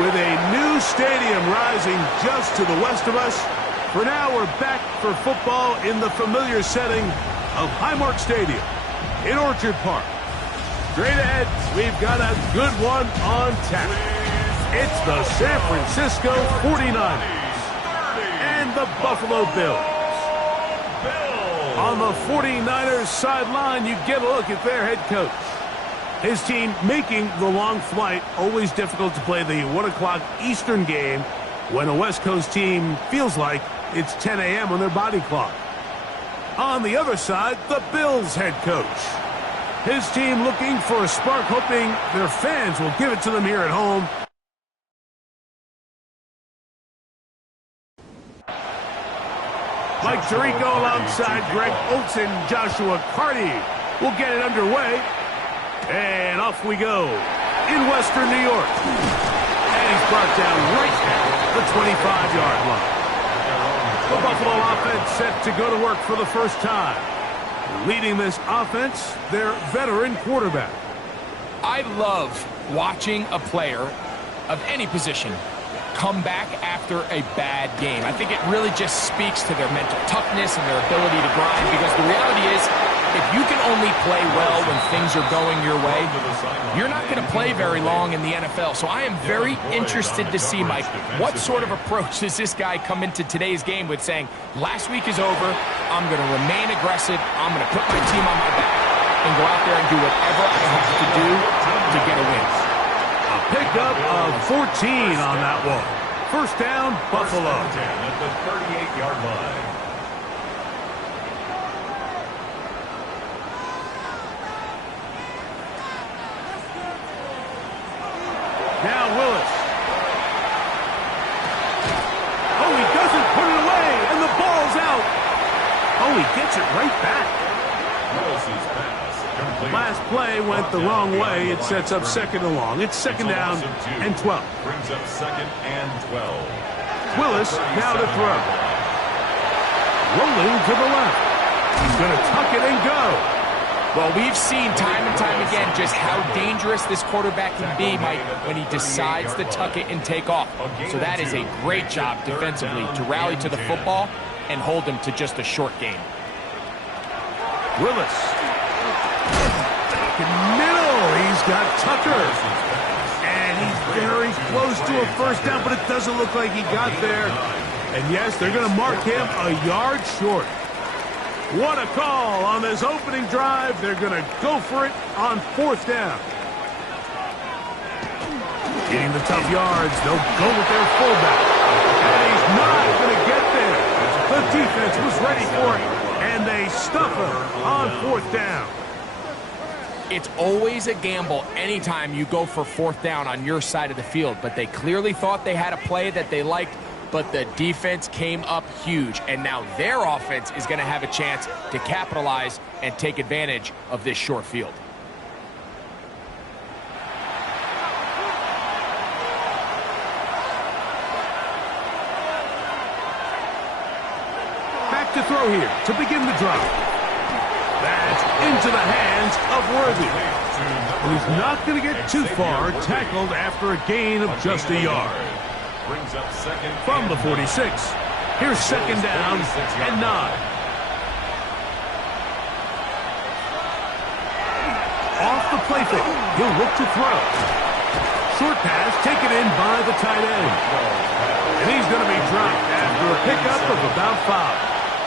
with a new stadium rising just to the west of us. For now, we're back for football in the familiar setting of Highmark Stadium in Orchard Park. Straight ahead, we've got a good one on tap. It's the San Francisco 49ers and the Buffalo Bills. On the 49ers sideline, you get a look at their head coach. His team making the long flight. Always difficult to play the 1 o'clock Eastern game when a West Coast team feels like it's 10 a.m. on their body clock. On the other side, the Bills head coach. His team looking for a spark, hoping their fans will give it to them here at home. Mike Tirico alongside Greg Olsen, Joshua Carty will get it underway. And off we go in Western New York. And he's brought down right at the 25-yard line. The Buffalo offense set to go to work for the first time. Leading this offense, their veteran quarterback. I love watching a player of any position come back after a bad game. I think it really just speaks to their mental toughness and their ability to grind, because the reality is, if you can only play well when things are going your way, you're not going to play very long in the NFL. So I am very interested to see, Mike, what sort of approach does this guy come into today's game with, saying, last week is over, I'm going to remain aggressive, I'm going to put my team on my back and go out there and do whatever I have to do to get a win. A pickup of 14 on that one. First down, Buffalo. At the 38-yard line. Now Willis. Oh, he doesn't put it away, and the ball's out. Oh, he gets it right back. Willis's pass complete. Last play went the wrong way. It sets up second and long. It's second down and 12. Brings up second and 12. Willis now to throw. Rolling to the left. He's going to tuck it and go. Well, we've seen time and time again just how dangerous this quarterback can be, Mike, when he decides to tuck it and take off. So that is a great job defensively to rally to the football and hold him to just a short gain. Willis. In the middle, he's got Tucker. And he's very close to a first down, but it doesn't look like he got there. And yes, they're going to mark him a yard short. What a call on this opening drive. They're going to go for it on fourth down. Getting the tough yards. They'll go with their fullback. And he's not going to get there. The defense was ready for it, and they stuff him on fourth down. It's always a gamble anytime you go for fourth down on your side of the field, but they clearly thought they had a play that they liked, but the defense came up huge, and now their offense is going to have a chance to capitalize and take advantage of this short field. Back to throw here to begin the drive. That's into the hands of Worthy. And he's not going to get too far, tackled after a gain of just a yard. Brings up second From the 46, here's second down and 9. Off the play fake, he'll look to throw. Short pass taken in by the tight end. And he's going to be dropped after a pickup of about 5.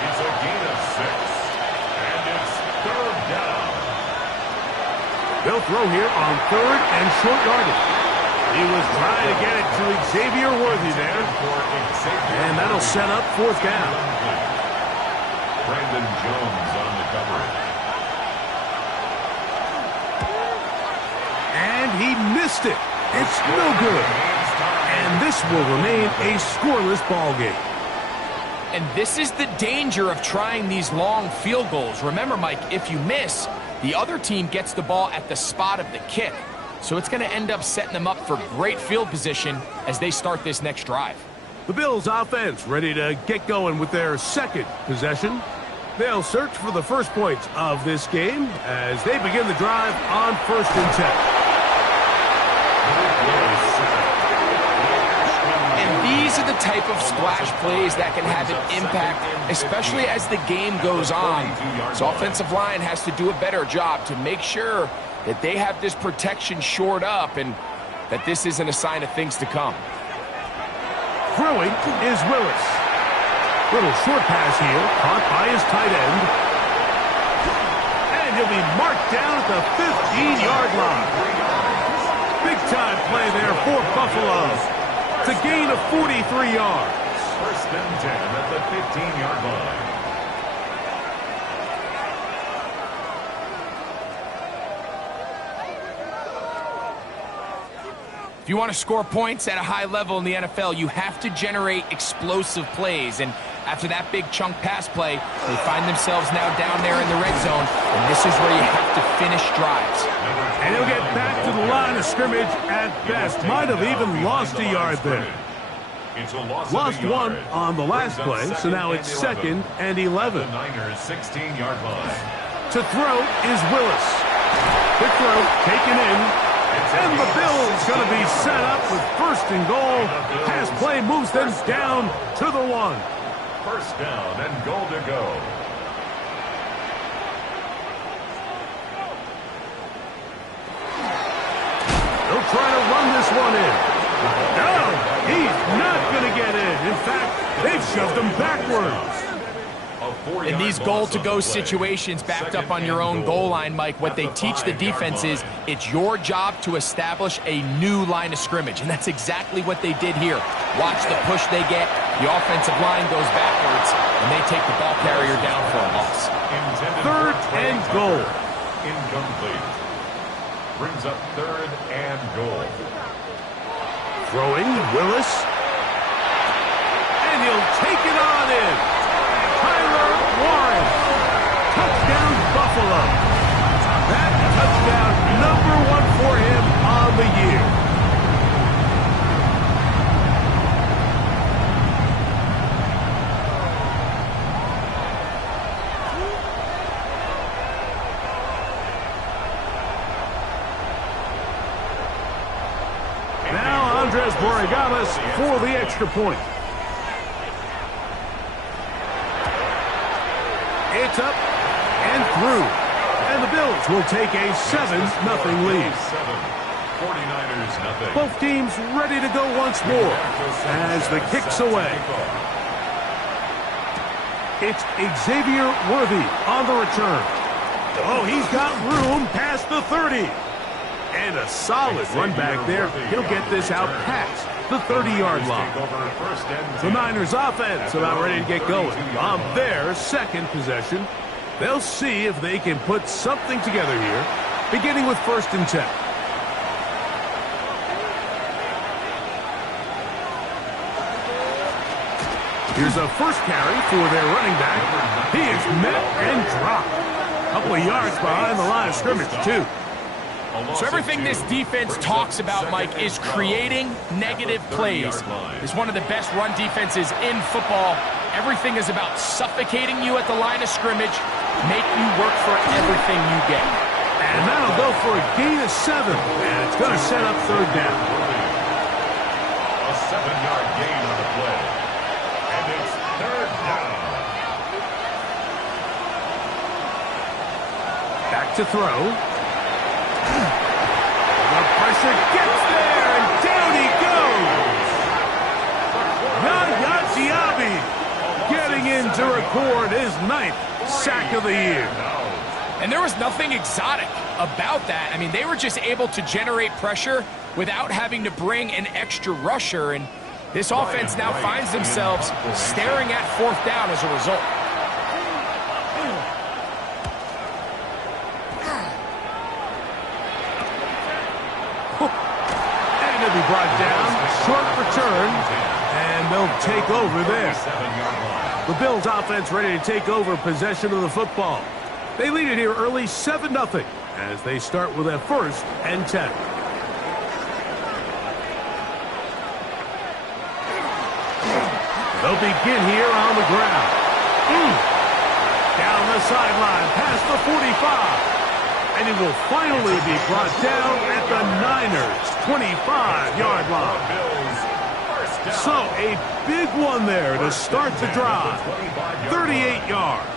It's a gain of 6. And it's third down. They'll throw here on third and short yardage. He was trying to get it to Xavier Worthy there. And that'll set up fourth down. Brandon Jones on the coverage. And he missed it. It's no good. And this will remain a scoreless ball game. And this is the danger of trying these long field goals. Remember, Mike, if you miss, the other team gets the ball at the spot of the kick. So it's going to end up setting them up for great field position as they start this next drive. The Bills offense ready to get going with their second possession. They'll search for the first points of this game as they begin the drive on 1st and 10. these are the type of splash plays that can have an impact, especially as the game goes on. So offensive line has to do a better job to make sure that they have this protection shored up and that this isn't a sign of things to come. Throwing is Willis. Little short pass here, caught by his tight end. And he'll be marked down at the 15-yard line. Big-time play there for Buffalo. It's a gain of 43 yards. First and 10 at the 15-yard line. If you want to score points at a high level in the NFL, you have to generate explosive plays. And after that big chunk pass play, they find themselves now down there in the red zone. And this is where you have to finish drives. And he'll get back to the line of scrimmage at best. Might have even lost a yard there. Lost one on the last play, so now it's 2nd and 11. The Niners' 16-yard line. To throw is Willis. The throw taken in. And the Bills going to be set up with 1st and goal. Pass play moves them down to the 1. First down and goal to go. They'll try to run this one in. No, he's not going to get in. In fact, they've shoved him backwards. In these goal-to-go situations backed up on your own goal line, Mike, what they teach the defense is it's your job to establish a new line of scrimmage, and that's exactly what they did here. Watch the push they get. The offensive line goes backwards, and they take the ball carrier down for a loss. 3rd and goal. Incomplete. Brings up 3rd and goal. Throwing, Willis. And he'll take it on in. Tyler Warren. Touchdown, Buffalo. That touchdown, #1 for him on the year. Now Andres Borregalas for the extra point. It's up and through. And the Bills will take a 7-0 lead. 49ers, 0. Both teams ready to go once more as the kick's away. It's Xavier Worthy on the return. Oh, he's got room past the 30. And a solid run back there. He'll get this out past the 30-yard line. The Niners offense about ready to get going on their 2nd possession. They'll see if they can put something together here, beginning with 1st and 10. Here's a first carry for their running back. He is met and dropped. A couple of yards behind the line of scrimmage, too. So everything this defense talks about, Mike, is creating negative plays. It's one of the best run defenses in football. Everything is about suffocating you at the line of scrimmage, make you work for everything you get. And that'll go for a gain of 7. And it's going to set up 3rd down. A 7-yard gain on the play. And it's 3rd down. Back to throw. The pressure gets there, and down he goes. Yaya Diaby getting in to record his 9th sack of the year. And there was nothing exotic about that. I mean, they were just able to generate pressure without having to bring an extra rusher, and this offense now finds themselves staring at 4th down as a result. Be brought down, short return, and they'll take over there. The Bills offense ready to take over possession of the football. They lead it here early 7-0 as they start with a 1st and 10. They'll begin here on the ground. Down the sideline, past the 45. And it will finally be brought down at the Niners' 25-yard line. Bills, 1st So, a big one there to start the drive. 38 yards.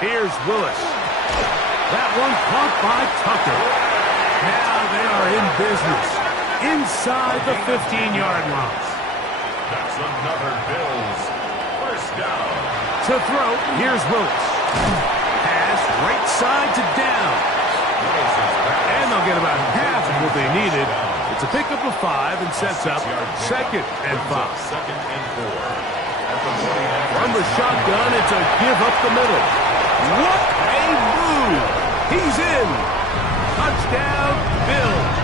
Here's Willis. That one caught by Tucker. Now they are in business inside the 15-yard line. That's another Bills first down. To throw, here's Willis. Pass right side to down. And they'll get about half of what they needed. It's a pickup of 5 and sets up 2nd and 5. Second and 4. From the shotgun, it's a give up the middle. What a move! He's in. Touchdown, Bills.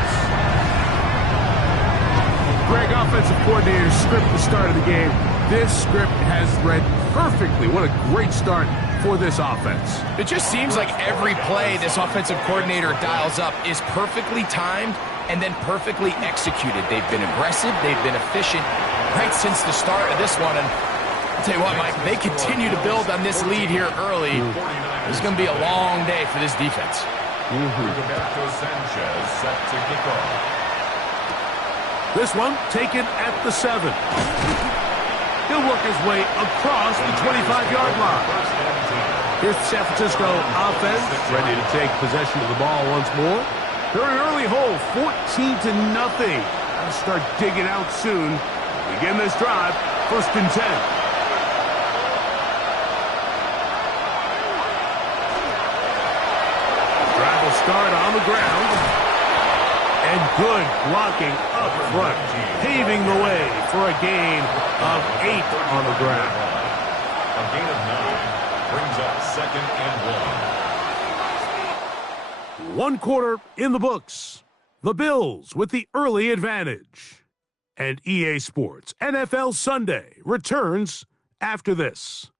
Greg, offensive coordinator, script the start of the game. This script has read perfectly. What a great start for this offense. It just seems like every play this offensive coordinator dials up is perfectly timed and then perfectly executed. They've been aggressive. They've been efficient right since the start of this one. And I'll tell you what, Mike, they continue to build on this lead here early. This is going to be a long day for this defense. Roberto Sanchez set to kick off. This one taken at the 7. He'll work his way across the 25-yard line. Here's the San Francisco offense ready to take possession of the ball once more. They're in an early hole, 14-0. Gotta start digging out soon. Begin this drive, 1st and 10. Start on the ground, and good blocking up front, paving the way for a gain of 8 on the ground. A gain of 9 brings up 2nd and 1. 1 quarter in the books. The Bills with the early advantage. And EA Sports NFL Sunday returns after this.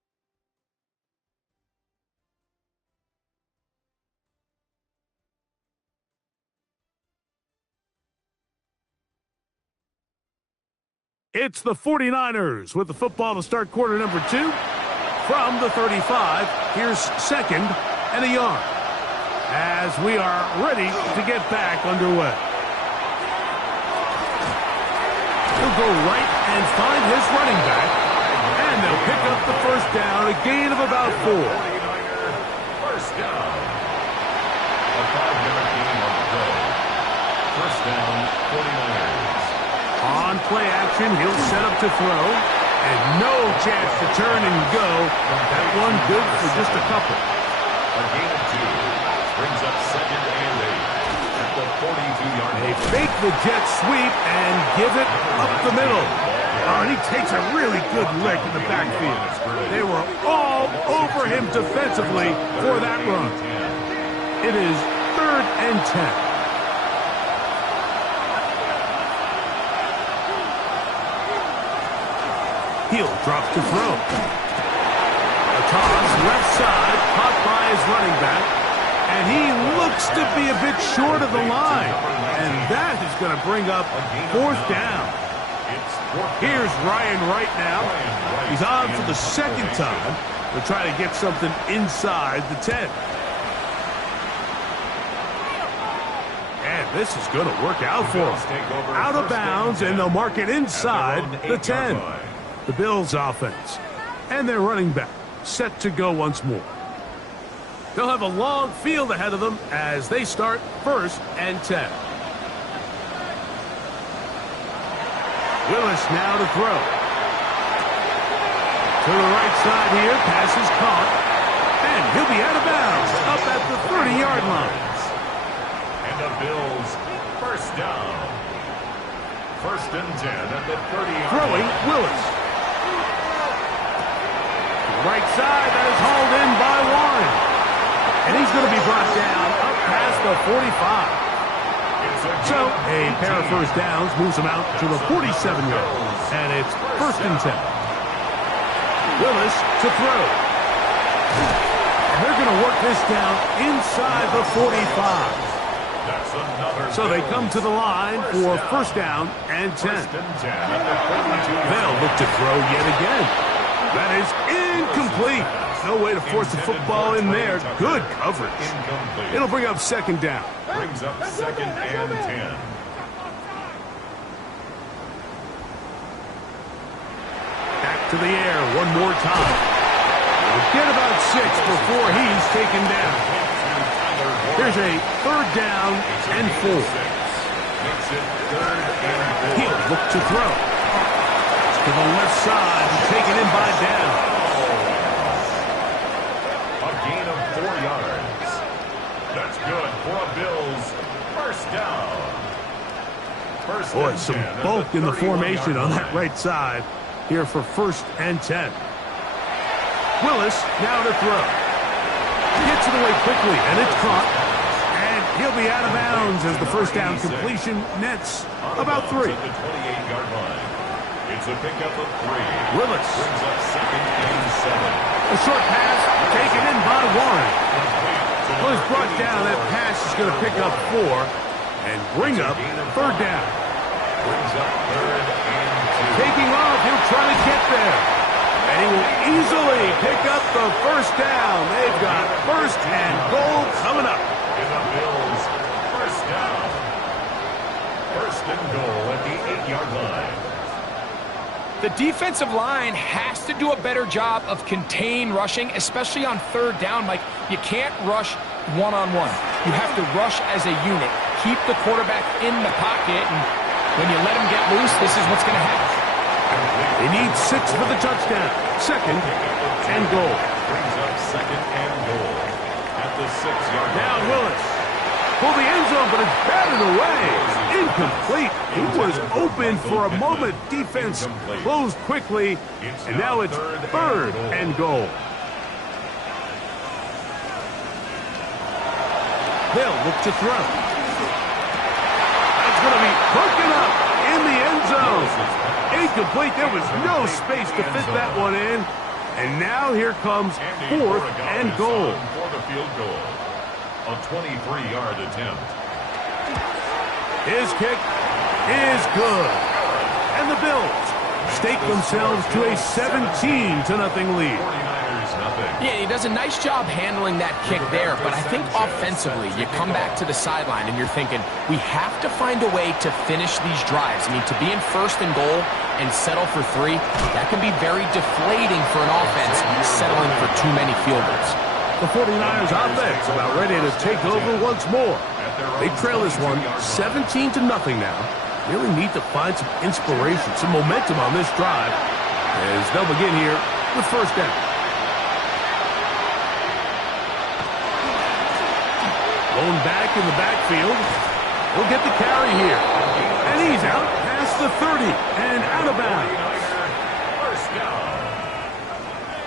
It's the 49ers with the football to start quarter number 2. From the 35, here's 2nd and a yard. As we are ready to get back underway. He'll go right and find his running back. And they'll pick up the 1st down, a gain of about 4. 49er first down. A 5-yard gain on the go. First down, 49ers. On play action, he'll set up to throw, and no chance to turn and go. That one good for just a couple. A gain of 2 brings up 2nd and 8 at the 42-yard line. They fake the jet sweep and give it up the middle. Oh, and he takes a really good lick in the backfield. They were all over him defensively for that run. It is 3rd and 10. Hill drops to throw. A toss, left side, caught by his running back. And he looks to be a bit short of the line. And that is going to bring up 4th down. Here's Ryan Wright now. He's on for the 2nd time. They're trying to get something inside the 10. And this is going to work out for him. Out of bounds, and they'll mark it inside the 10. The Bills offense and their running back set to go once more. They'll have a long field ahead of them as they start 1st and 10. Willis now to throw. To the right side here, pass is caught, and he'll be out of bounds up at the 30-yard line. And the Bills first down. 1st and 10 at the 30-yard line. Throwing Willis. Right side, that is hauled in by Warren. And he's going to be brought down up past the 45. So a pair of 1st downs moves him out to the 47-yard. And it's 1st and 10. Willis to throw. And they're going to work this down inside the 45. That's So they come to the line for first down and 10. They'll look to throw yet again. That is incomplete. No way to force the football in there. Good coverage. It'll bring up second down. Brings up second and 10. Back to the air one more time. He'll get about 6 before he's taken down. Here's a third down and 4. He'll look to throw. To the left side and taken in by down. A gain of 4 yards. That's good for a Bills first down. Boy, some bulk in the formation on that right side here for first and 10. Willis now to throw. Gets it away quickly, and it's caught. And he'll be out of bounds as the first down completion nets about 3. It's a pickup of 3. Willis. Brings up second and 7. A short pass taken in by Warren. Well, he's brought down. That pass is going to pick up 4 and bring up third down. Brings up third and 2. Taking off, he'll try to get there. And he will easily pick up the first down. They've got first and goal coming up. In the Bills first down. First and goal at the 8-yard line. The defensive line has to do a better job of contain rushing, especially on third down. Like, you can't rush one-on-one. You have to rush as a unit. Keep the quarterback in the pocket, and when you let him get loose, this is what's going to happen. They need 6 for the touchdown. Second and goal. Brings up second and goal at the 6-yard line. Now Willis. For the end zone, but it's batted away. Incomplete. He was open for a moment. Defense closed quickly, and now it's third and goal. They'll look to throw. That's going to be broken up in the end zone. Incomplete. There was no space to fit that one in. And now here comes fourth and goal. For the field goal. A 23-yard attempt. His kick is good. And the Bills stake themselves to a 17-0 lead. 49ers nothing. Yeah, he does a nice job handling that kick there, but I think offensively, you come back to the sideline and you're thinking, we have to find a way to finish these drives. I mean, to be in first and goal and settle for 3, that can be very deflating for an offense settling for too many field goals. The 49ers offense about ready to take over once more. They trail this one 17-0 now. Really need to find some inspiration, some momentum on this drive as they'll begin here with first down. Going back in the backfield. He'll get the carry here. And he's out past the 30 and out of bounds. First down.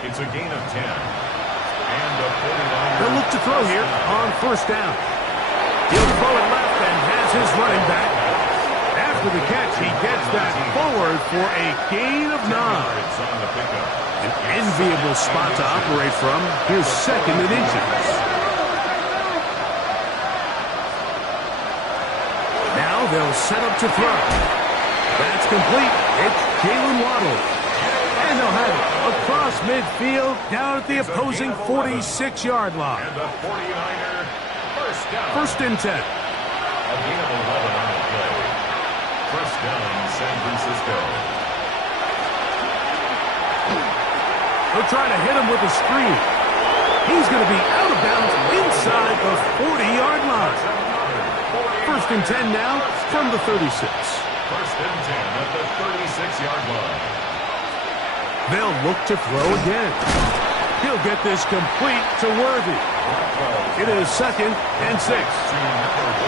It's a gain of 10. And the 49ers. They'll look to throw here on first down. He'll throw it left and has his running back. After the catch, he gets that forward for a gain of 9. An enviable spot to operate from. Here's second and inches. Now they'll set up to throw. That's complete. It's Jalen Waddle. And they'll have it across midfield down at the opposing 46-yard line. And the 49er first down. First and 10. A gain of 11 on the play. First down, San Francisco. They'll try to hit him with a screen. He's going to be out of bounds inside the 40-yard line. First and 10 now from the 36. First and 10 at the 36-yard line. They'll look to throw again. He'll get this complete to Worthy. It is second and 6. To number 1,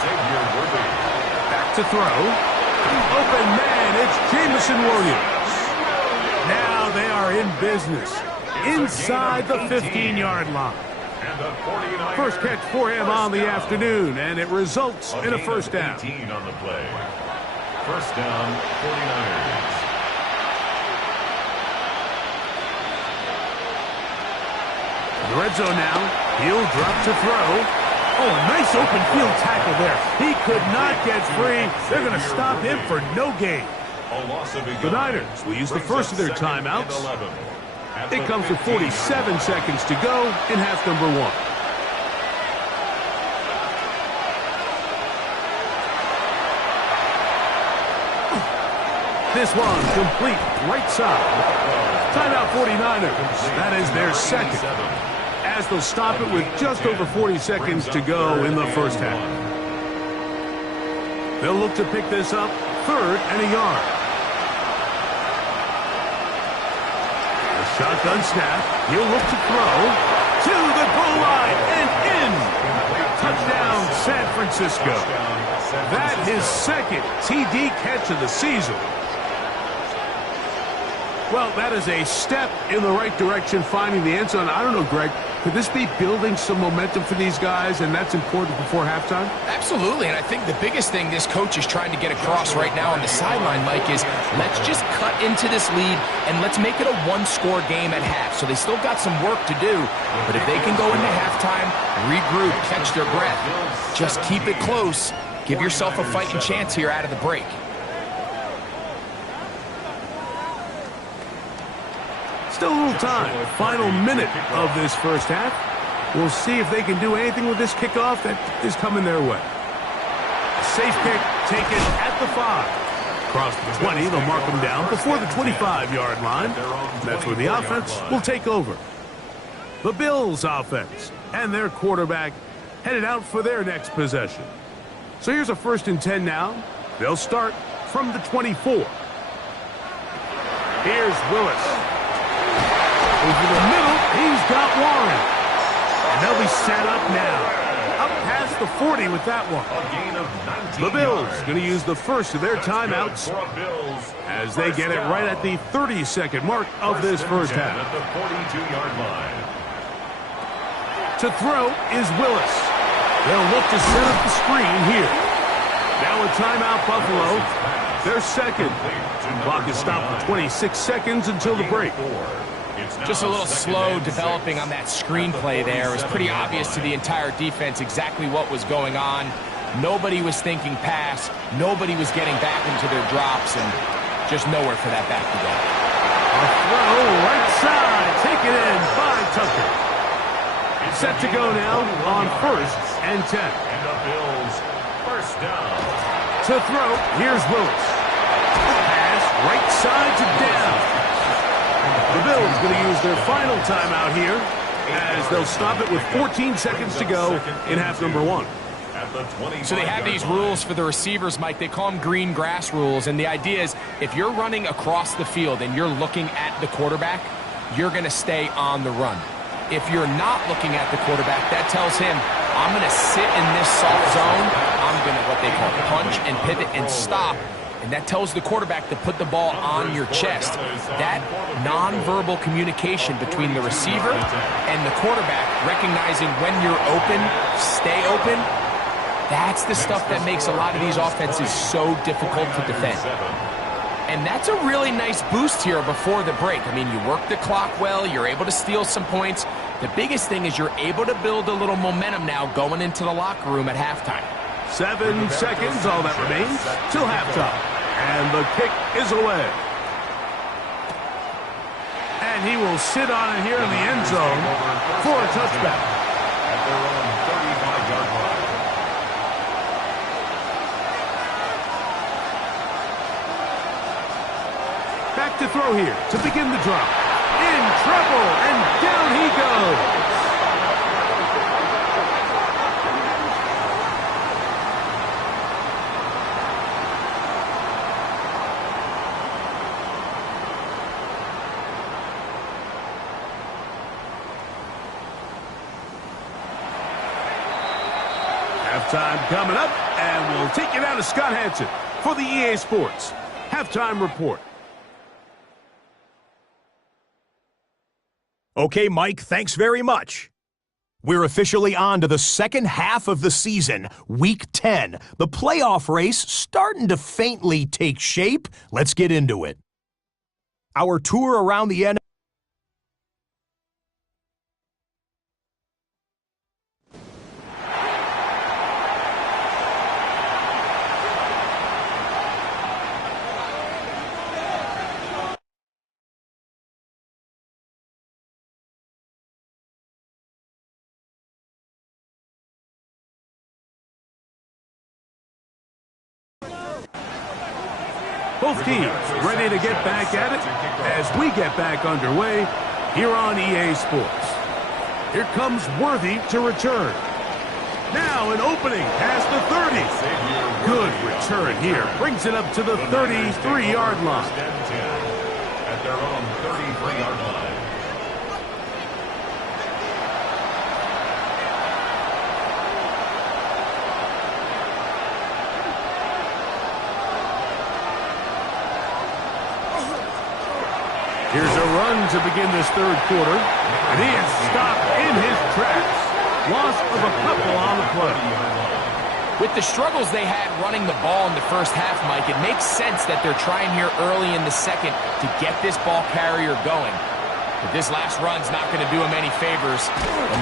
Xavier Worthy. Back to throw. Open man, it's Jameson Williams. Now they are in business inside the 15-yard line. And the 49ers. First catch for him on the afternoon, and it results in a first down. 18 on the play. First down, 49ers. The red zone now. He'll drop to throw. Oh, a nice open field tackle there. He could not get free. They're going to stop him for no gain. The Niners will use the first of their timeouts. It comes with 47 seconds to go in half number 1. This one complete right side. Timeout 49ers. That is their second, as they'll stop it with just over 40 seconds to go in the first half. They'll look to pick this up, 3rd and a yard. A shotgun snap. He'll look to throw to the goal line and in. Touchdown, San Francisco. That his second TD catch of the season. Well, that is a step in the right direction, finding the end zone. I don't know, Greg, could this be building some momentum for these guys, and that's important before halftime? Absolutely, and I think the biggest thing this coach is trying to get across right now on the sideline, Mike, is let's just cut into this lead, and let's make it a one-score game at half. So they still got some work to do, but if they can go into halftime, regroup, catch their breath, just keep it close, give yourself a fighting chance here out of the break. Still a little time. Final minute of this first half. We'll see if they can do anything with this kickoff that is coming their way. A safe kick taken at the 5. Across the 20, they'll mark them down before the 25-yard line. That's where the offense will take over. The Bills offense and their quarterback headed out for their next possession. So here's a 1st and 10 now. They'll start from the 24. Here's Willis. Over the middle, he's got Warren. And they'll be set up now. Up past the 40 with that one. The Bills going to use the first of their timeouts as they get it right at the 30-second mark of this first half. To throw is Willis. They'll look to set up the screen here. Now a timeout, Buffalo. Their second. Clock is stopped for 26 seconds until the break. Just a little slow developing on that screenplay there. It was pretty obvious to the entire defense exactly what was going on. Nobody was thinking pass. Nobody was getting back into their drops, and just nowhere for that back to go. A throw right side, taken in by Tucker. Set to go now on 1st and 10. And the Bills, first down. To throw, here's Willis. Pass right side to down. The Bills going to use their final timeout here as they'll stop it with 14 seconds to go in half number 1. So they have these rules for the receivers, Mike. They call them green grass rules, and the idea is if you're running across the field and you're looking at the quarterback, you're going to stay on the run. If you're not looking at the quarterback, that tells him, I'm going to sit in this soft zone. I'm going to, what they call, punch and pivot and stop. And that tells the quarterback to put the ball on your chest. That nonverbal communication between the receiver and the quarterback, recognizing when you're open, stay open, that's the stuff that makes a lot of these offenses so difficult to defend. And that's a really nice boost here before the break. I mean, you work the clock well, you're able to steal some points. The biggest thing is you're able to build a little momentum now going into the locker room at halftime. 7 seconds, all that remains, till halftime. And the kick is away. And he will sit on it here in the end zone for a touchback. At their own 35-yard line. Back to throw here to begin the drop. In trouble, and down he goes. Halftime coming up, and we'll take you down to Scott Hanson for the EA Sports Halftime Report. Okay, Mike, thanks very much. We're officially on to the second half of the season, Week 10. The playoff race starting to faintly take shape. Let's get into it. Our tour around the NFL. Both teams ready to get back at it as we get back underway here on EA Sports. Here comes Worthy to return. Now an opening past the 30. Good return here. Brings it up to the 33-yard line. At their own 33-yard line. Here's a run to begin this third quarter, and he is stopped in his tracks. Loss of a couple on the play. With the struggles they had running the ball in the first half, Mike, it makes sense that they're trying here early in the second to get this ball carrier going. But this last run's not going to do him any favors.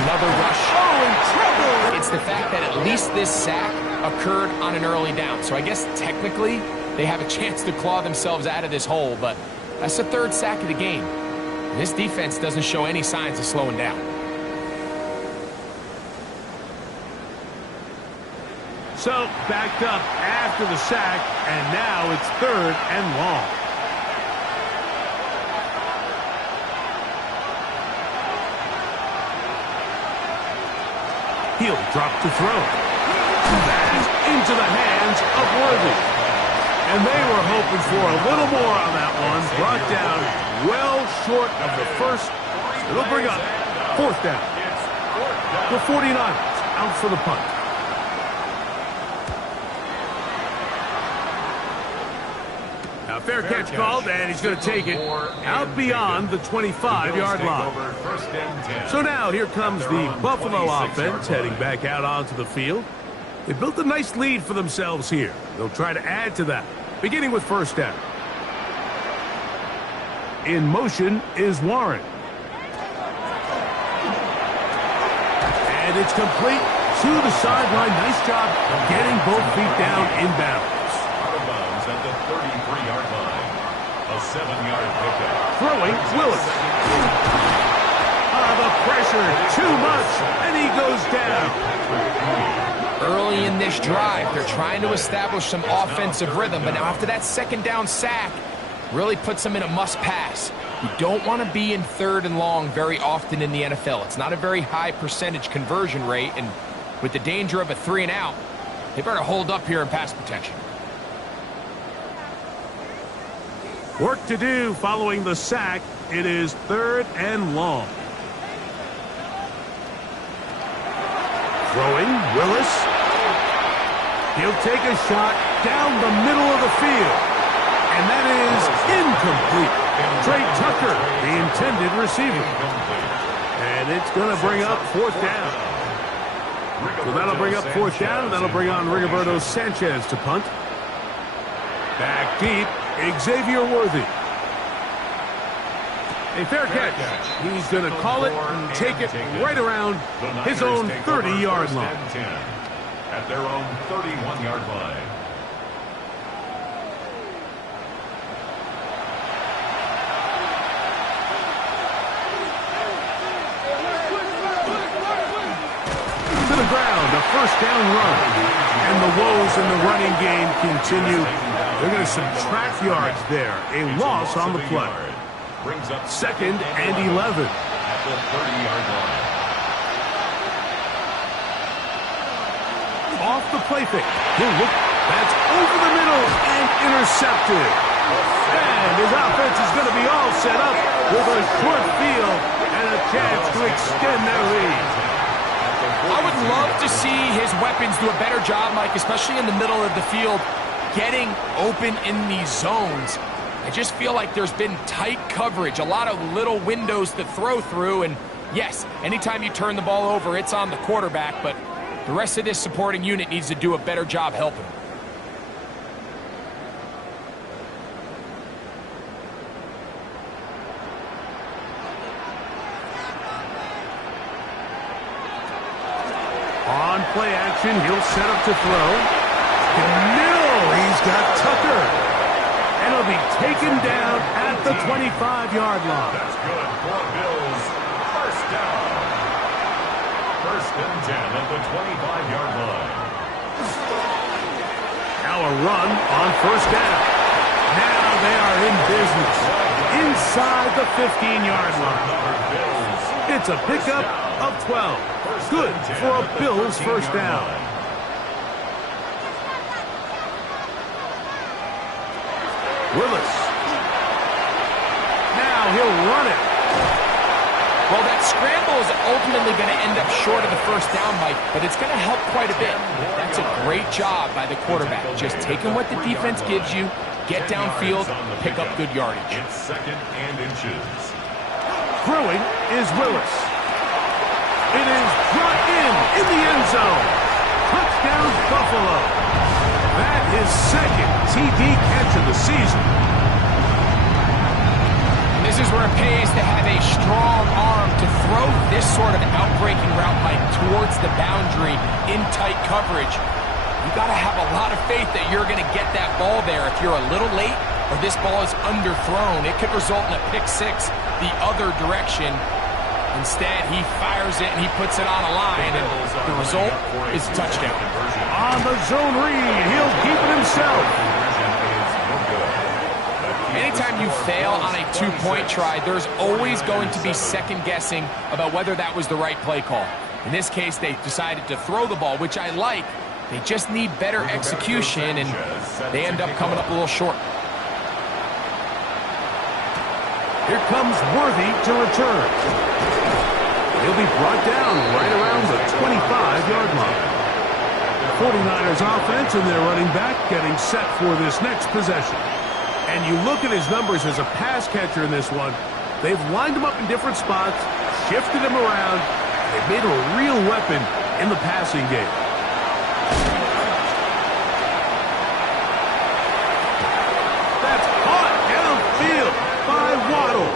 Another rush. Oh, in trouble! It's the fact that at least this sack occurred on an early down. So I guess technically they have a chance to claw themselves out of this hole, but that's the third sack of the game. And this defense doesn't show any signs of slowing down. So, backed up after the sack, and now it's third and long. He'll drop to throw. That is into the hands of Worthy. And they were hoping for a little more on that one. Brought down well short of the first. It'll bring up fourth down. The 49ers out for the punt. Now fair catch called, and he's going to take it out beyond the 25-yard line. So now here comes the Buffalo offense heading back out onto the field. They built a nice lead for themselves here. They'll try to add to that, beginning with first down. In motion is Warren. And it's complete to the sideline. Nice job getting both feet down inbounds. Out of bounds at the 33-yard line. A 7-yard pickup. Throwing Willis. The pressure, too much, and he goes down. Early in this drive, they're trying to establish some offensive rhythm, but now after that second down sack, really puts them in a must-pass. You don't want to be in third and long very often in the NFL. It's not a very high percentage conversion rate, and with the danger of a 3-and-out, they better hold up here in pass protection. Work to do following the sack. It is third and long. Throwing, Willis. He'll take a shot down the middle of the field. And that is incomplete. Trey Tucker, the intended receiver. And it's going to bring up fourth down. So that'll bring up fourth down, and that'll bring on Rigoberto Sanchez to punt. Back deep, Xavier Worthy. A fair catch. He's going to call it and take it right around his own 30-yard line. At their own 31-yard line. To the ground, a first down run. And the woes in the running game continue. They're going to subtract yards there. A loss on the play. Brings up second and 11. At the 30-yard line. Off the play fake. He'll look. That's over the middle and intercepted. And his offense is going to be all set up with a short field and a chance to extend their lead. I would love to see his weapons do a better job, Mike, especially in the middle of the field, getting open in these zones. I just feel like there's been tight coverage, a lot of little windows to throw through, and yes, anytime you turn the ball over, it's on the quarterback, but the rest of this supporting unit needs to do a better job helping. On play action, he'll set up to throw. He's got Tucker. And he'll be taken down at the 25-yard line. That's good for Bills. First down. First and 10 at the 25-yard line. Now a run on first down. Now they are in business. Inside the 15-yard line. It's a pickup of 12. Good for a Bills first down. Willis. Now he'll run it. Well, that scramble is ultimately going to end up short of the first down, Mike, but it's going to help quite a bit. That's a great job by the quarterback. Just taking what the defense gives you, get downfield, pick up good yardage. It's 2nd and inches. Throwing is Willis. It is brought in the end zone. Touchdown, Buffalo. That is 2nd TD catch of the season. This is where it pays to have a strong arm to throw this sort of outbreaking route, Mike, towards the boundary in tight coverage. You got to have a lot of faith that you're going to get that ball there. If you're a little late or this ball is underthrown, it could result in a pick six the other direction. Instead, he fires it and he puts it on a line, and the result is a touchdown. On the zone read, he'll keep it himself. Anytime you fail on a two-point try, there's always going to be second-guessing about whether that was the right play call. In this case, they decided to throw the ball, which I like. They just need better execution, and they end up coming up a little short. Here comes Worthy to return. He'll be brought down right around the 25-yard line. 49ers offense and their running back getting set for this next possession. And you look at his numbers as a pass catcher in this one. They've lined him up in different spots, shifted him around, and they've made him a real weapon in the passing game. That's caught downfield by Waddle.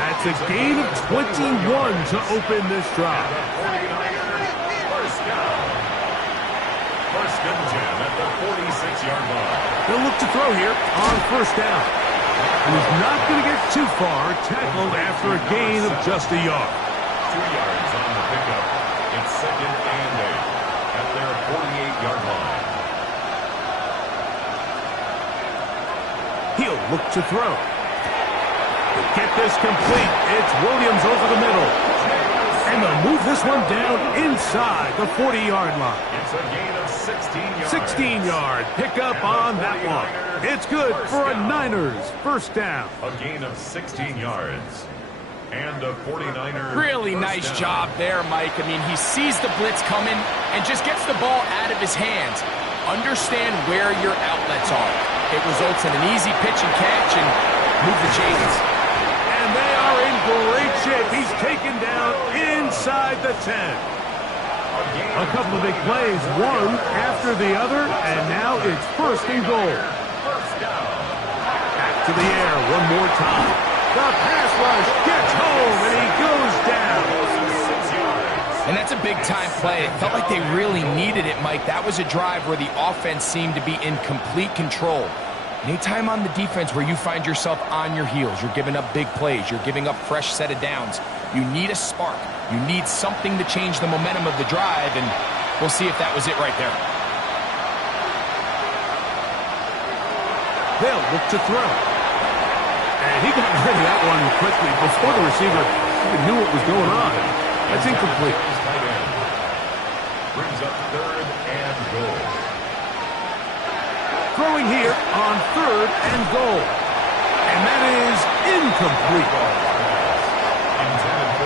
That's a gain of 21 to open this drive. First and 10 at the 46-yard line. They'll look to throw here on first down. He's not going to get too far, tackled after a gain of just a yard. 2 yards on the pickup. It's 2nd and 8 at their 48-yard line. He'll look to throw. To get this complete, it's Williams over the middle. And they'll move this one down inside the 40-yard line. It's a gain of 16 yards. 16-yard pickup on that one. It's good for a Niners first down. A gain of 16 yards. And a 49er. Really nice job there, Mike. I mean, he sees the blitz coming and just gets the ball out of his hands. Understand where your outlets are. It results in an easy pitch and catch and move the chains. And they are in great shape. He's taken down inside the 10. A couple of big plays, one after the other, and now it's first and goal. Back to the air one more time. The pass rush gets home, and he goes down. And that's a big-time play. It felt like they really needed it, Mike. That was a drive where the offense seemed to be in complete control. Anytime on the defense where you find yourself on your heels, you're giving up big plays, you're giving up fresh set of downs, you need a spark. You need something to change the momentum of the drive, and we'll see if that was it right there. They'll look to throw. And he got rid of that one quickly before the receiver even knew what was going on. That's incomplete. Brings up 3rd and goal. Throwing here on 3rd and goal. And that is incomplete.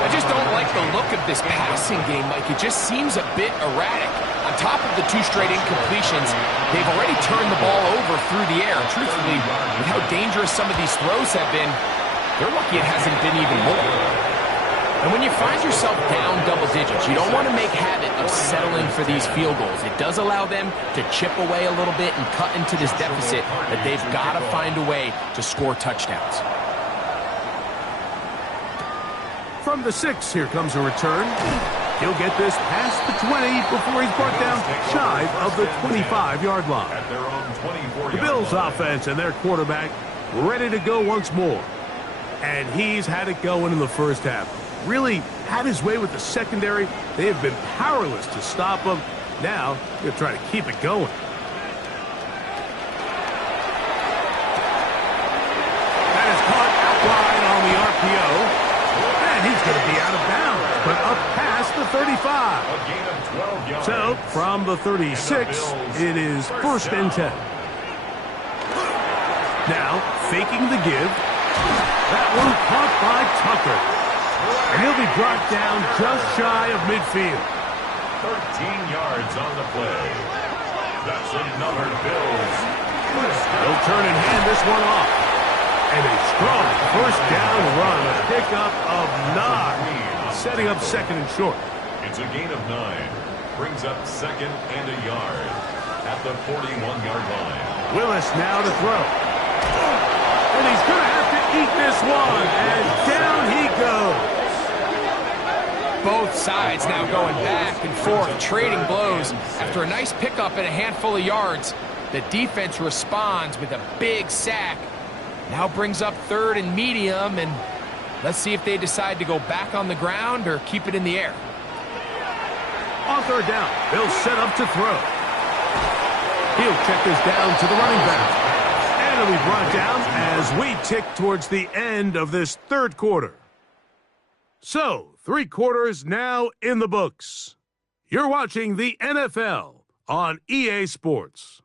I just don't like the look of this passing game, Mike. It just seems a bit erratic. On top of the 2 straight incompletions, they've already turned the ball over through the air. Truthfully, with how dangerous some of these throws have been, they're lucky it hasn't been even more. And when you find yourself down double digits, you don't want to make habit of settling for these field goals. It does allow them to chip away a little bit and cut into this deficit, but they've got to find a way to score touchdowns. From the 6, here comes a return. He'll get this past the 20 before he's brought down shy of the 25-yard line. At their own 24-yard The Bills offense and their quarterback ready to go once more. And he's had it going in the first half. Really had his way with the secondary. They have been powerless to stop him. Now, they're trying to keep it going. 35. A gain of 12 yards. So, from the 36, it is first and 10. Now, faking the give. That one caught by Tucker. And he'll be brought down just shy of midfield. 13 yards on the play. That's another Bills. They'll turn and hand this one off. And a strong first down run, a pickup of 9, setting up second and short. It's a gain of 9. Brings up second and a yard at the 41-yard line. Willis now to throw. And he's going to have to eat this one. And down he goes. Both sides now going back and forth, trading blows. After a nice pickup and a handful of yards, the defense responds with a big sack. Now brings up third and medium, and let's see if they decide to go back on the ground or keep it in the air. On third down, they'll set up to throw. He'll check this down to the running back. And it'll be brought down as we tick towards the end of this third quarter. So, 3 quarters now in the books. You're watching the NFL on EA Sports.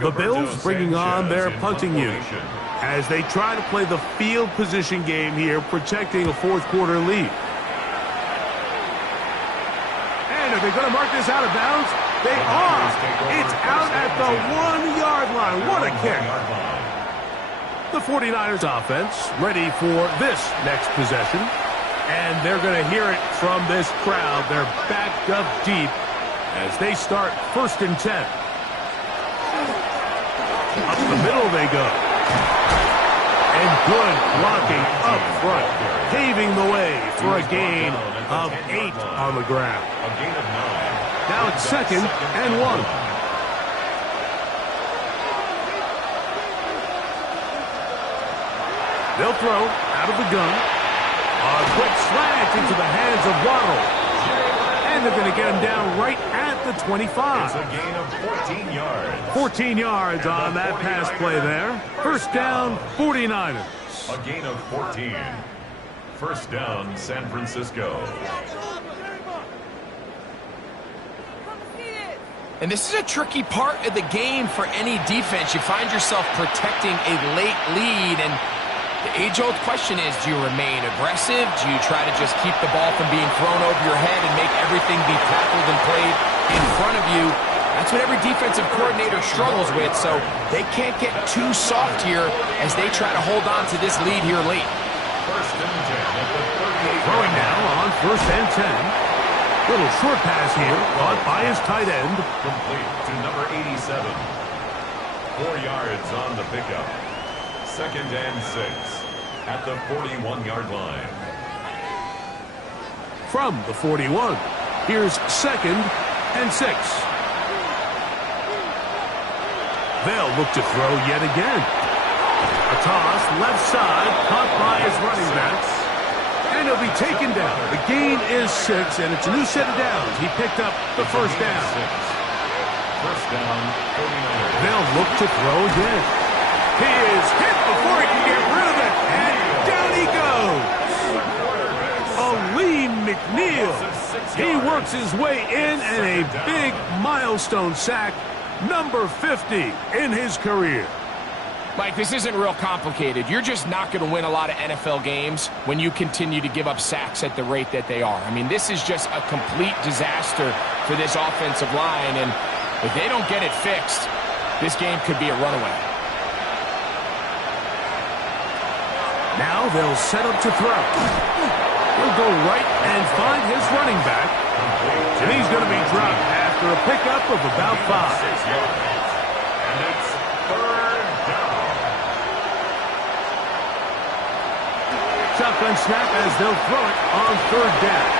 The Bills bringing on their punting unit as they try to play the field position game here, protecting a fourth quarter lead. And are they going to mark this out of bounds? They are. It's out at the 1-yard line. What a kick. The 49ers offense ready for this next possession. And they're going to hear it from this crowd. They're backed up deep as they start first and 10. Up the middle they go. And good blocking up front, paving the way for a gain of 8 on the ground. A gain of 9. Now it's second and 1. They'll throw out of the gun. A quick slant into the hands of Waddle. And they're going to get him down right at the 25. It's a gain of 14 yards. 14 yards on that pass play there. First down, 49ers. A gain of 14. First down, San Francisco. And this is a tricky part of the game for any defense. You find yourself protecting a late lead, and the age-old question is, do you remain aggressive? Do you try to just keep the ball from being thrown over your head and make everything be tackled and played in front of you? That's what every defensive coordinator struggles with, so they can't get too soft here as they try to hold on to this lead here late. First and 10 at the 38. Throwing now on first and 10. Little short pass here, caught by his tight end. Complete to number 87. 4 yards on the pickup. Second and 6 at the 41-yard line. From the 41, here's second and 6. They'll look to throw yet again. A toss left side, caught by his running backs. And he'll be taken down. The gain is 6, and it's a new set of downs. He picked up the first down. First down, 49ers. They'll look to throw again. He is hit before he can get rid of it, and down he goes. Aleem McNeil. He works his way in, and a big milestone sack, number 50 in his career. Mike, this isn't real complicated. You're just not going to win a lot of NFL games when you continue to give up sacks at the rate that they are. I mean, this is just a complete disaster for this offensive line, and if they don't get it fixed, this game could be a runaway. Now they'll set up to throw. He'll go right and find his running back, and he's going to be dropped after a pickup of about 5. 6 yards. And it's third down. Shotgun snap as they'll throw it on third down.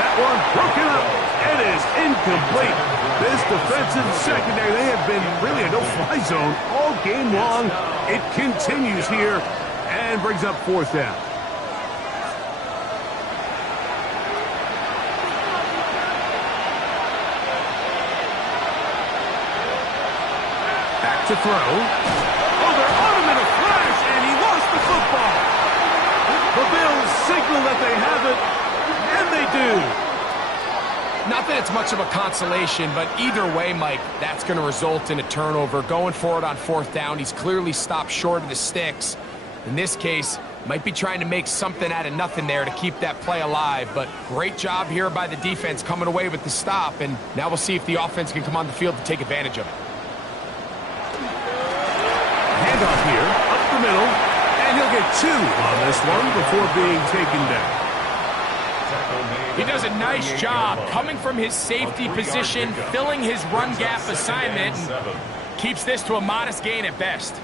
That one broken up. It is incomplete. This defensive secondary, they have been really a no-fly zone all game long. It continues here and brings up fourth down. to throw. Oh, they're on him in a flash, and he lost the football. The Bills signal that they have it, and they do. Not that it's much of a consolation, but either way, Mike, that's going to result in a turnover. Going for it on 4th down, he's clearly stopped short of the sticks. In this case, might be trying to make something out of nothing there to keep that play alive, but great job here by the defense coming away with the stop, and now we'll see if the offense can come on the field to take advantage of it. Handoff here, up the middle, and he'll get 2 on this one before being taken down. He does a nice job coming from his safety position, filling his run gap assignment, and keeps this to a modest gain at best.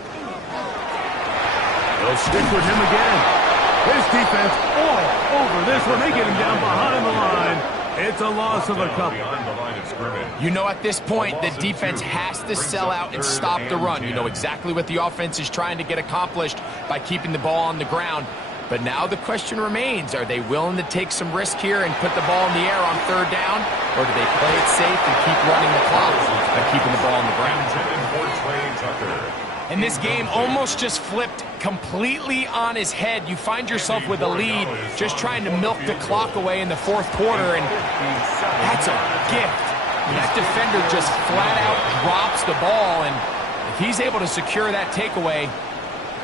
They'll stick with him again. His defense all over this one. They get him down behind the line. It's a loss of a couple. You know, at this point, the defense has to sell out and stop the run. You know exactly what the offense is trying to get accomplished by keeping the ball on the ground. But now the question remains, are they willing to take some risk here and put the ball in the air on 3rd down? Or do they play it safe and keep running the clock by keeping the ball on the ground? And this game almost just flipped completely on his head. You find yourself with a lead, just trying to milk the clock away in the 4th quarter, and that's a gift. That defender just flat out drops the ball, and if he's able to secure that takeaway,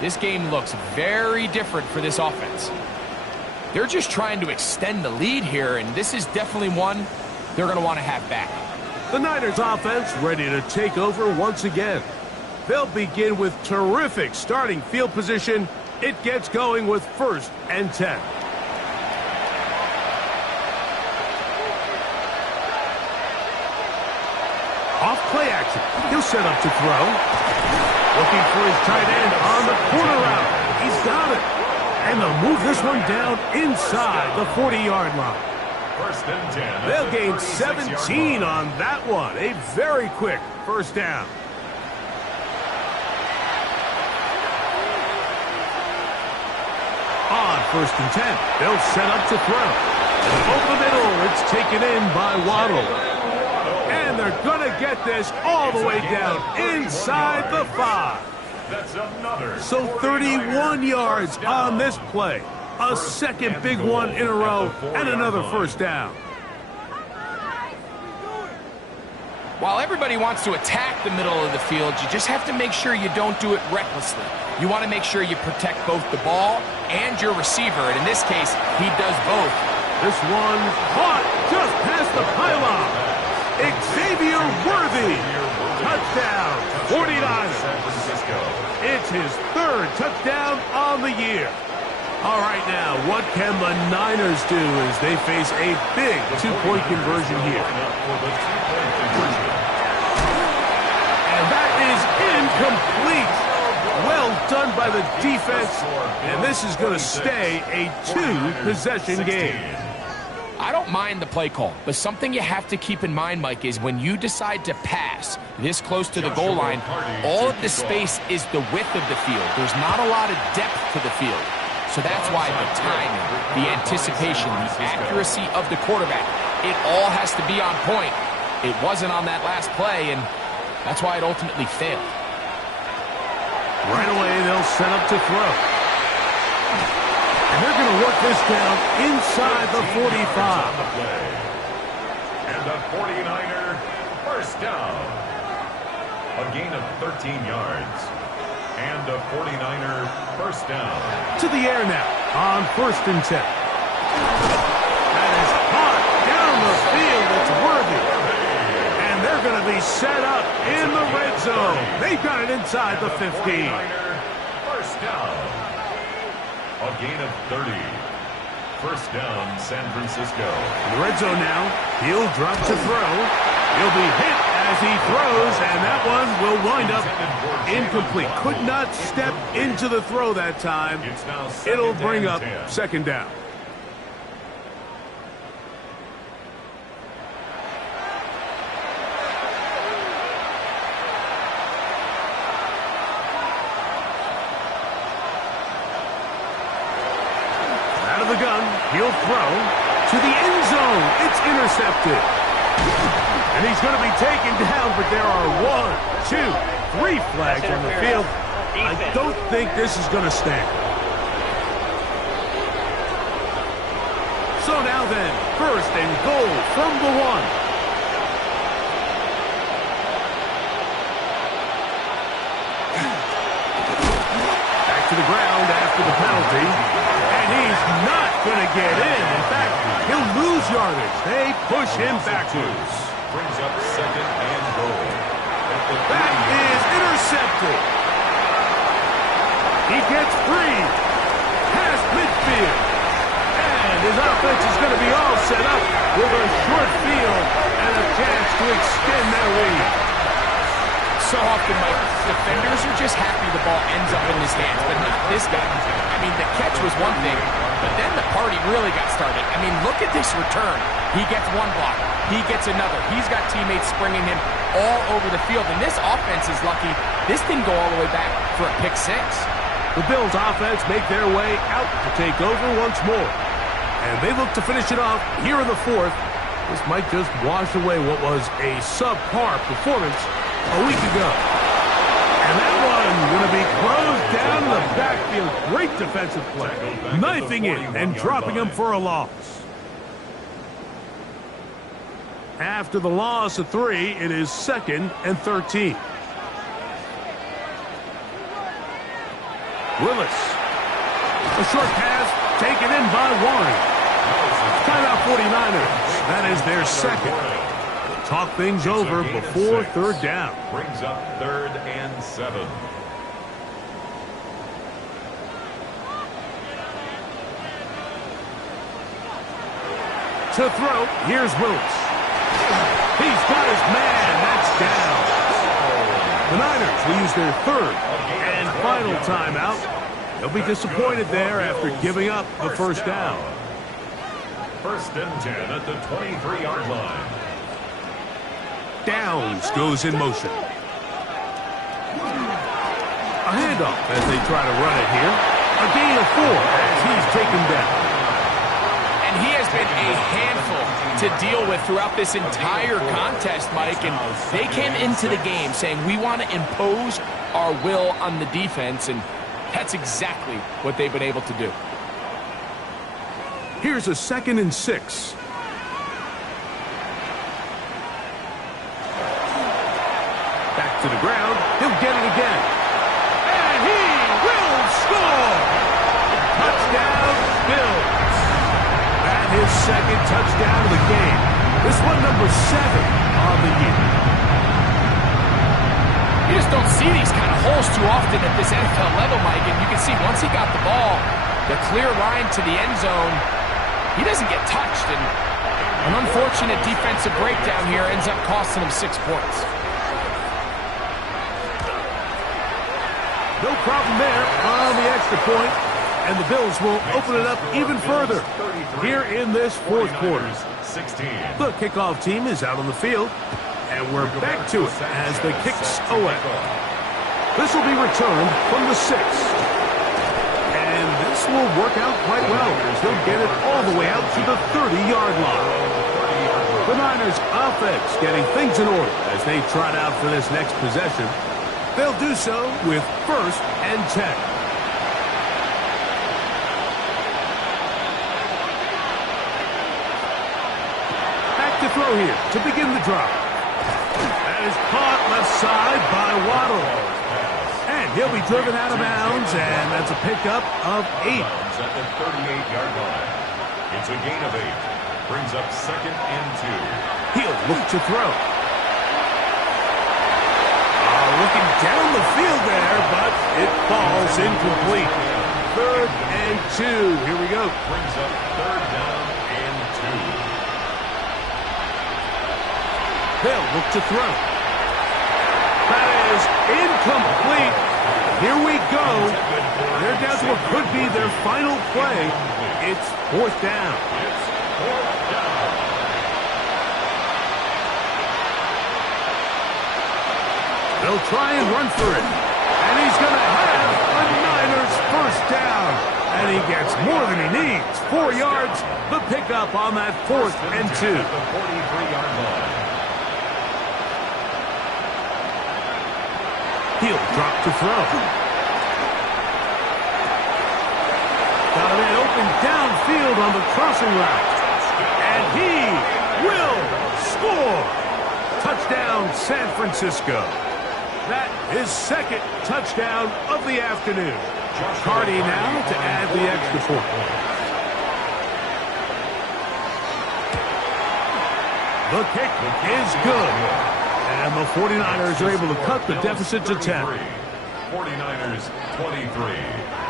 this game looks very different for this offense. They're just trying to extend the lead here, and this is definitely one they're going to want to have back. The Niners offense ready to take over once again. They'll begin with terrific starting field position. It gets going with 1st and 10. Off play action. He'll set up to throw. Looking for his tight end on the corner route. He's got it. And they'll move this one down inside the 40-yard line. 1st and 10. They'll gain 17 on that one. A very quick 1st down. On 1st and 10, they'll set up to throw. Over the middle, it's taken in by Waddle. And they're going to get this all the way down inside the 5. So 31 yards on this play. A second big one in a row and another 1st down. While everybody wants to attack the middle of the field, you just have to make sure you don't do it recklessly. You want to make sure you protect both the ball and your receiver, and in this case, he does both. This one caught just past the pylon. Xavier Worthy, touchdown, 49ers. It's his 3rd touchdown on the year. All right, now, what can the Niners do as they face a big 2-point conversion here? And that is incomplete. Well done by the defense, and this is going to stay a 2-possession game. I don't mind the play call, but something you have to keep in mind, Mike, is when you decide to pass this close to the goal line, all of the space is the width of the field. There's not a lot of depth to the field. So that's why the timing, the anticipation, the accuracy of the quarterback, it all has to be on point. It wasn't on that last play, and that's why it ultimately failed. Right away, they'll set up to throw. And they're going to work this down inside the 45. And the 49er 1st down. A gain of 13 yards. And a 49er 1st down. To the air now on 1st and 10. That is hot down the field. It's Worthy. And they're going to be set up in the red zone. They've got it inside the 15. 1st down. A gain of 30. 1st down, San Francisco. In the red zone now. He'll drop to throw. He'll be hit as he throws, and that one will wind up incomplete. Could not step into the throw that time. It'll bring up 2nd down. Out of the gun, he'll throw to the end zone. It's intercepted. And he's going to be taken down, but there are 1, 2, 3 flags on the field. I don't think this is going to stand. So now then, 1st and goal from the 1. To the ground after the penalty, and he's not going to get in. In fact, he'll lose yardage. They push him backwards. Brings up 2nd and goal. That is intercepted. He gets free, past midfield, and his offense is going to be all set up with a short field and a chance to extend their lead. So often, Mike, defenders are just happy the ball ends up in his hands, but not this guy. I mean, the catch was one thing, but then the party really got started. I mean, look at this return. He gets one block. He gets another. He's got teammates springing him all over the field, and this offense is lucky. This didn't go all the way back for a pick 6. The Bills' offense make their way out to take over once more, and they look to finish it off here in the 4th. This might just wash away what was a subpar performance a week ago. And that one going to be closed down in the backfield. Great defensive play. Knifing it and dropping him for a loss. After the loss of 3, it is 2nd and 13. Willis. A short pass taken in by Warren. Timeout 49ers. That is their 2nd. Talk things over before 3rd down. Brings up 3rd and 7. To throw, here's Willis. He's got his man. That's down. The Niners will use their 3rd and final timeout. They'll be disappointed there after giving up the 1st down. 1st and 10 at the 23-yard line. Downs goes in motion. A handoff as they try to run it here. A gain of 4 as he's taken down. And he has been a handful to deal with throughout this entire contest, Mike. And they came into the game saying, we want to impose our will on the defense. And that's exactly what they've been able to do. Here's a 2nd and 6. To the ground, he'll get it again. And he will score! Touchdown, Bills. And his 2nd touchdown of the game. This one number 7 on the year. You just don't see these kind of holes too often at this NFL level, Mike. And you can see once he got the ball, the clear line to the end zone, he doesn't get touched. And an unfortunate defensive breakdown here ends up costing him 6 points. No problem there on the extra point, and the Bills will open it up even further here in this 4th quarter. The kickoff team is out on the field, and we're back to it as the kicks away. This will be returned from the 6. And this will work out quite well as they'll get it all the way out to the 30-yard line. The Niners offense getting things in order as they trot out for this next possession. They'll do so with 1st and 10. Back to throw here to begin the drive. That is caught left side by Waddle. And he'll be driven out of bounds, and that's a pickup of 8. At the 38-yard line. It's a gain of 8. Brings up 2nd and 2. He'll look to throw. Looking down the field there, but it falls incomplete. 3rd and 2. Here we go. Brings up 3rd down and 2. They'll look to throw. That is incomplete. Here we go. They're down to what could be their final play. It's 4th down. It's 4th down. They'll try and run for it. And he's going to have a Niners 1st down. And he gets more than he needs. 4 yards, the pickup on that 4th and 2. At the 43-yard line. He'll drop to throw. Got a man open downfield on the crossing route. And he will score. Touchdown, San Francisco. That is second touchdown of the afternoon. Cardi now to add the extra point. The kick is good. And the 49ers are able to cut the deficit to 10. 49ers 23.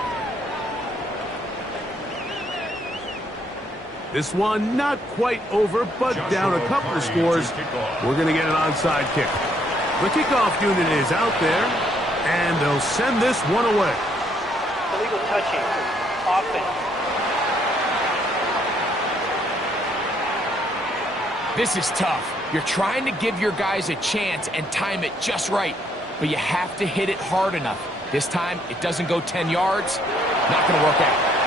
This one not quite over, but down a couple of scores. We're going to get an onside kick. The kickoff unit is out there, and they'll send this one away. Illegal touching. Offense. This is tough. You're trying to give your guys a chance and time it just right, but you have to hit it hard enough. This time, it doesn't go 10 yards. Not going to work out.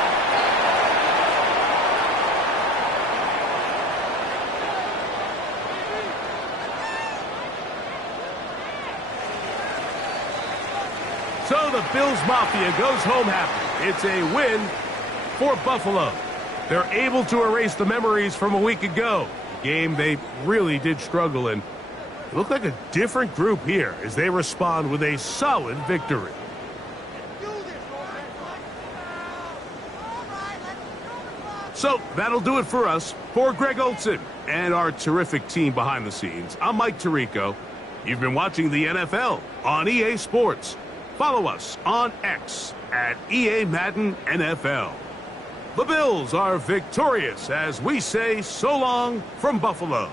So the Bills Mafia goes home happy. It's a win for Buffalo. They're able to erase the memories from a week ago. A game they really did struggle in. It looked like a different group here as they respond with a solid victory. So that'll do it for us. For Greg Olson and our terrific team behind the scenes, I'm Mike Tirico. You've been watching the NFL on EA Sports. Follow us on X at EA Madden NFL. The Bills are victorious as we say so long from Buffalo.